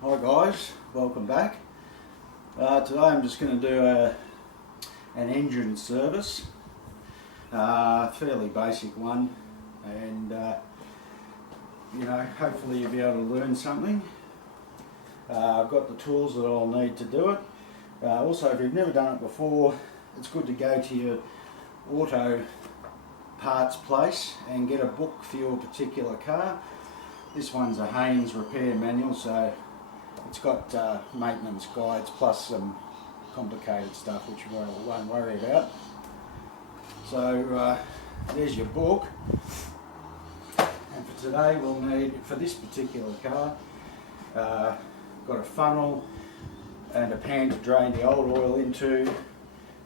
Hi guys, welcome back. Today I'm just going to do an engine service, fairly basic one, and hopefully you'll be able to learn something. I've got the tools that I'll need to do it. Also, if you've never done it before, it's good to go to your auto parts place and get a book for your particular car. This one's a Haynes repair manual, so it's got maintenance guides plus some complicated stuff which you won't worry about. So there's your book, and for today we'll need, for this particular car, got a funnel and a pan to drain the old oil into.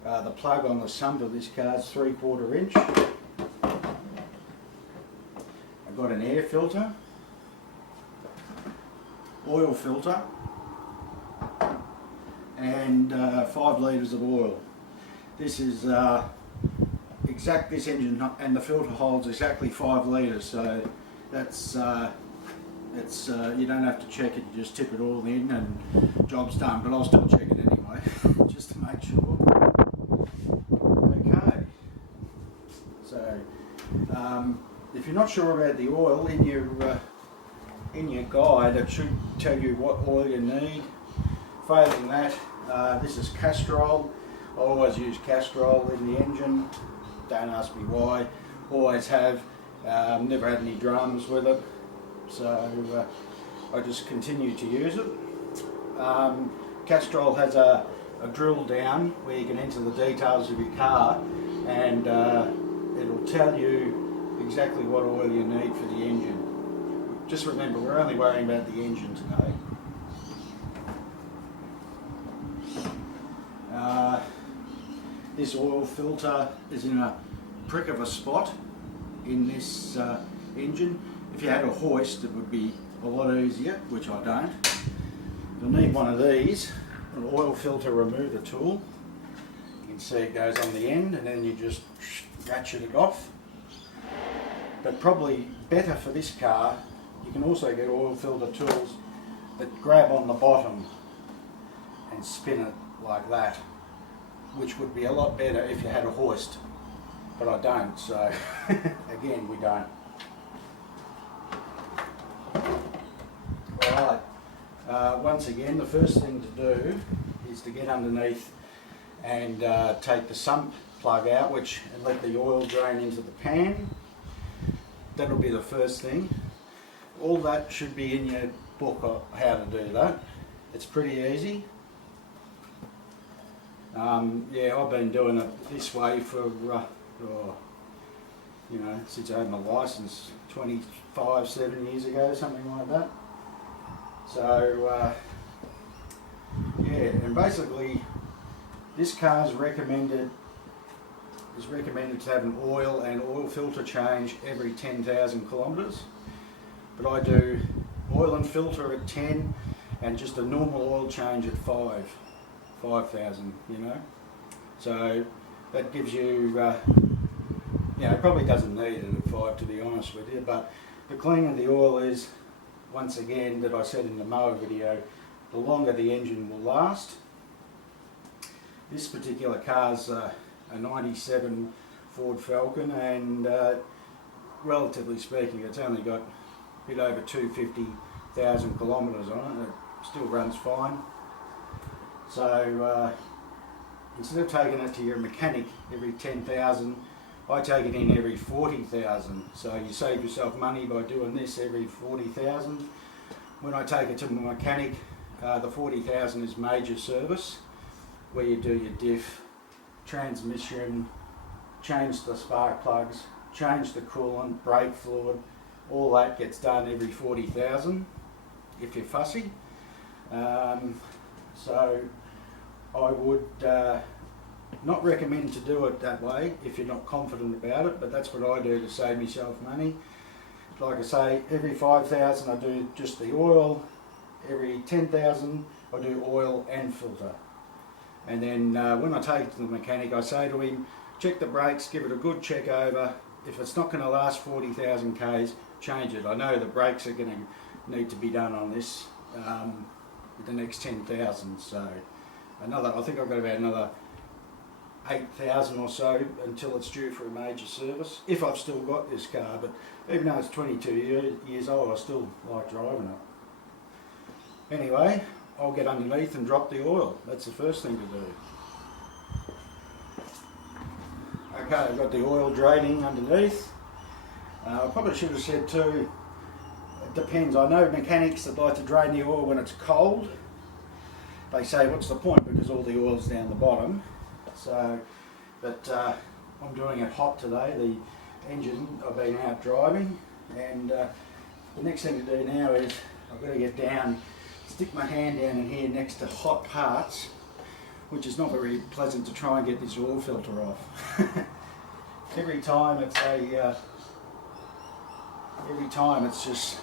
The plug on the sump of this car is 3/4 inch. I've got an air filter, oil filter, and 5 litres of oil. This is this engine and the filter holds exactly 5 litres, so that's you don't have to check it, you just tip it all in and job's done, but I'll still check it anyway just to make sure. Okay, so if you're not sure about the oil, in your guide it should tell you what oil you need. Failing that, this is Castrol. I always use Castrol in the engine, don't ask me why, always have, never had any dramas with it, so I just continue to use it. Castrol has a drill down where you can enter the details of your car, and it'll tell you exactly what oil you need for the engine. Just remember, we're only worrying about the engine today. This oil filter is in a prick of a spot in this engine. If you had a hoist, it would be a lot easier, which I don't. You'll need one of these, an oil filter remover tool. You can see it goes on the end, and then you just ratchet it off. But probably better for this car, you can also get oil filter tools that grab on the bottom and spin it like that, which would be a lot better if you had a hoist, but I don't, so again, we don't. Alright, once again, the first thing to do is to get underneath and take the sump plug out, and let the oil drain into the pan. That'll be the first thing. All that should be in your book on how to do that. It's pretty easy. Yeah, I've been doing it this way for, since I had my licence 7 years ago, something like that. So, yeah, and basically this car is recommended to have an oil and oil filter change every 10,000 kilometres. But I do oil and filter at 10 and just a normal oil change at 5,000, so that gives you, it probably doesn't need it at 5, to be honest with you, but the cleaner the oil is, once again, that I said in the mower video, the longer the engine will last. This particular car's a 97 Ford Falcon, and relatively speaking, it's only got a bit over 250,000 kilometres on it. It still runs fine. So instead of taking it to your mechanic every 10,000, I take it in every 40,000. So you save yourself money by doing this every 40,000. When I take it to my mechanic, the 40,000 is major service, where you do your diff, transmission, change the spark plugs, change the coolant, brake fluid, all that gets done every 40,000 if you're fussy. So I would not recommend to do it that way if you're not confident about it, but that's what I do to save myself money. Like I say, every 5,000 I do just the oil, every 10,000 I do oil and filter. And then when I take it to the mechanic, I say to him, check the brakes, give it a good check over. If it's not going to last 40,000 k's, change it. I know the brakes are going to need to be done on this. with the next 10,000. So I think I've got about another 8,000 or so until it's due for a major service, if I've still got this car. But even though it's 22 years old, I still like driving it. Anyway, I'll get underneath and drop the oil. That's the first thing to do. Okay, I've got the oil draining underneath. I probably should have said too, it depends. I know mechanics that like to drain the oil when it's cold. They say, what's the point, because all the oil's down the bottom. So, but I'm doing it hot today. The engine, I've been out driving, and the next thing to do now is I've got to get down, stick my hand down in here next to hot parts, which is not very pleasant to try and get this oil filter off. Every time it's just,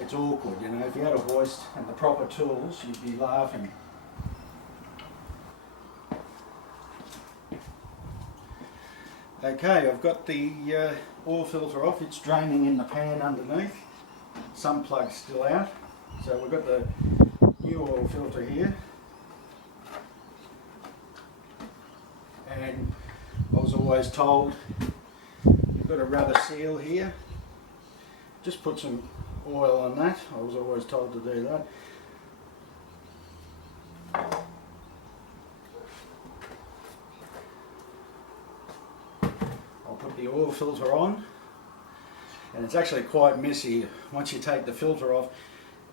it's awkward, you know. If you had a hoist and the proper tools, you'd be laughing. Okay, I've got the oil filter off. It's draining in the pan underneath. Some plug's still out. So we've got the new oil filter here. And I was always told you've got a rubber seal here. Just put some oil on that. I was always told to do that. I'll put the oil filter on, and it's actually quite messy. Once you take the filter off,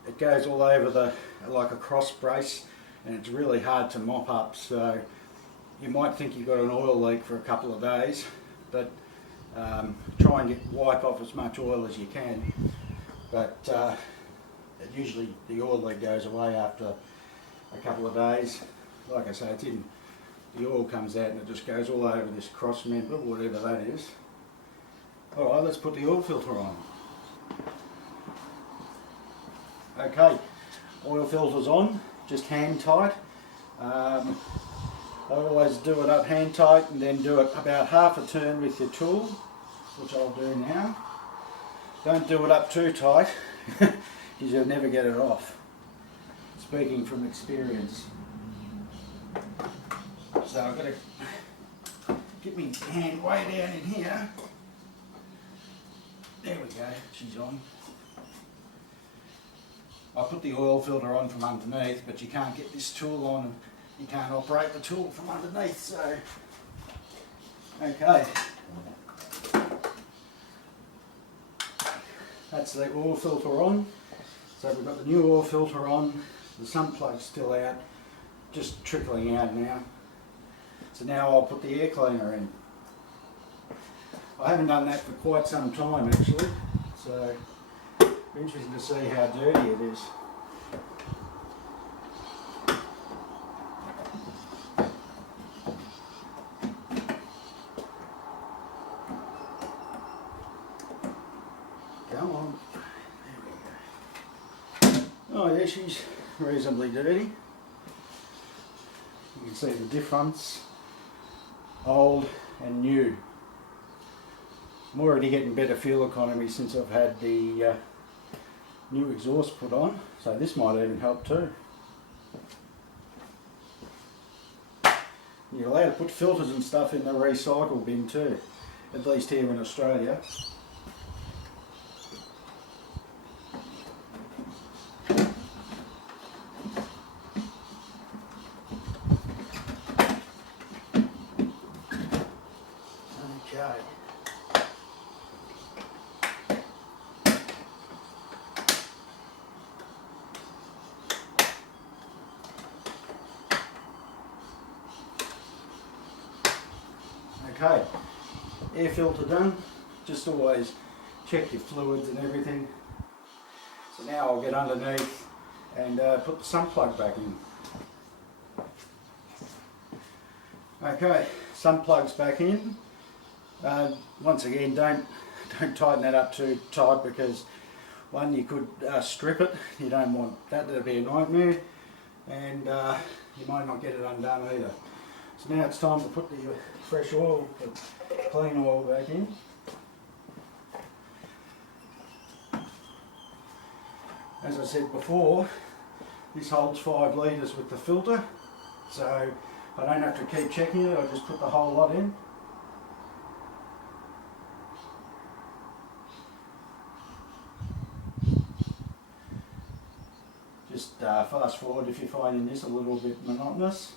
it goes all over like a cross brace, and it's really hard to mop up. So you might think you've got an oil leak for a couple of days, but try and wipe off as much oil as you can. But usually the oil leak goes away after a couple of days. Like I say, the oil comes out and it just goes all over this cross member, whatever that is. Alright, let's put the oil filter on. Okay, oil filter's on, just hand tight. I always do it up hand tight and then do it about half a turn with your tool, which I'll do now. Don't do it up too tight, because you'll never get it off. Speaking from experience. So I've got to get my hand way down in here. There we go, she's on. I put the oil filter on from underneath, but you can't get this tool on, and you can't operate the tool from underneath, so okay. That's the oil filter on. So we've got the new oil filter on, the sump plug's still out, just trickling out now. So now I'll put the air cleaner in. I haven't done that for quite some time actually, so it'll be interesting to see how dirty it is. Come on. There we go. Oh yeah, she's reasonably dirty. You can see the difference, old and new. I'm already getting better fuel economy since I've had the new exhaust put on, so this might even help too. You're allowed to put filters and stuff in the recycle bin too, at least here in Australia. Okay. Okay, air filter done. Just always check your fluids and everything. So now I'll get underneath and put the sump plug back in. Okay, sump plug's back in. Once again, don't tighten that up too tight, because one, you could strip it. You don't want that, that'd be a nightmare, and you might not get it undone either. So now it's time to put the fresh oil, the clean oil back in. as I said before, this holds 5 litres with the filter, so I don't have to keep checking it, I just put the whole lot in. Just fast forward if you're finding this a little bit monotonous.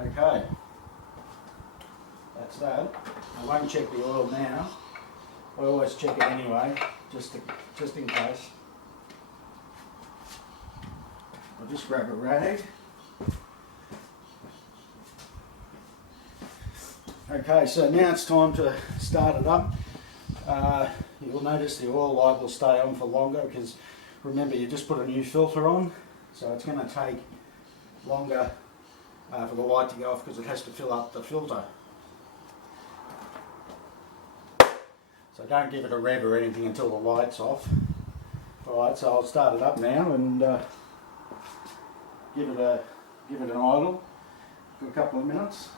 Okay, that's that. I won't check the oil now. I always check it anyway, just in case. I'll just grab a rag. Okay, so now it's time to start it up. You'll notice the oil light will stay on for longer because remember you just put a new filter on, so it's going to take longer for the light to go off because it has to fill up the filter. So don't give it a rev or anything until the light's off. Alright, so I'll start it up now and give it an idle for a couple of minutes.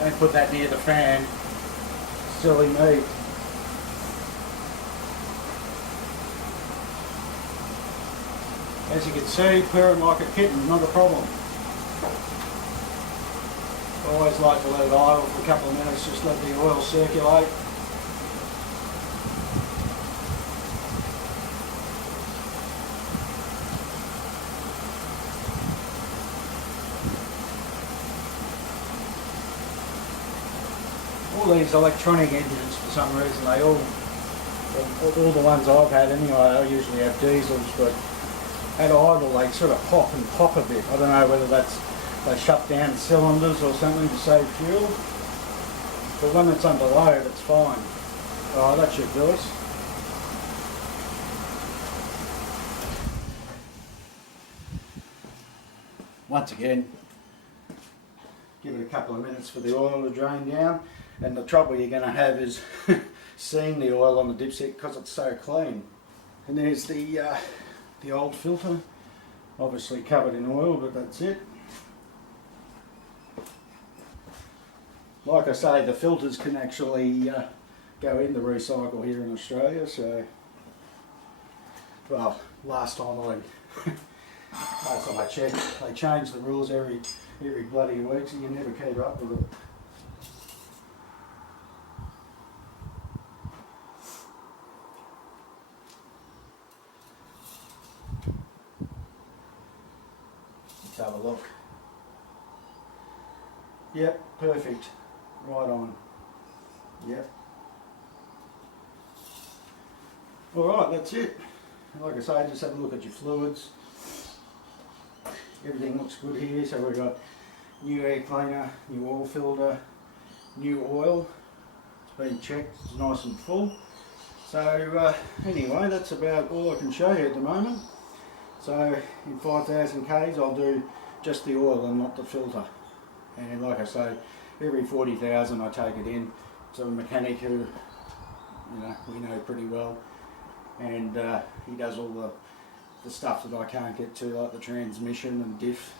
Don't put that near the fan, silly me. As you can see, purring like a kitten, not a problem. Always like to let it idle for a couple of minutes, just let the oil circulate. All these electronic engines, for some reason, they all the ones I've had anyway, I usually have diesels, but at idle they sort of pop and pop a bit. I don't know whether that's they shut down cylinders or something to save fuel, but when it's under load it's fine. Oh, that should do us. Once again, give it a couple of minutes for the oil to drain down, and the trouble you're going to have is seeing the oil on the dipstick because it's so clean. And there's the old filter, obviously covered in oil, but that's it. Like I say, the filters can actually go in the recycle here in Australia, so, well, last time I checked, they change the rules every bloody week, so you never keep up with it. Let's have a look. Yep, perfect. Right on. Yep. Alright, that's it. Like I say, just have a look at your fluids. Everything looks good here, so we've got new air cleaner, new oil filter, new oil. It's been checked, it's nice and full. So anyway, that's about all I can show you at the moment. So in 5,000 Ks I'll do just the oil and not the filter. And like I say, every 40,000 I take it in to a mechanic who, we know pretty well, and he does all the stuff that I can't get to, like the transmission and diff.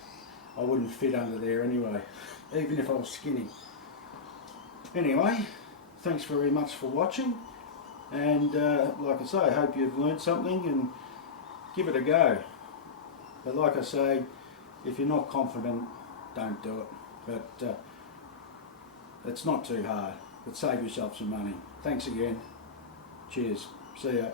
I wouldn't fit under there anyway, even if I was skinny. Anyway, thanks very much for watching, And like I say, I hope you've learnt something and give it a go. But like I say, if you're not confident, don't do it. But it's not too hard, but save yourself some money. Thanks again. Cheers. See ya.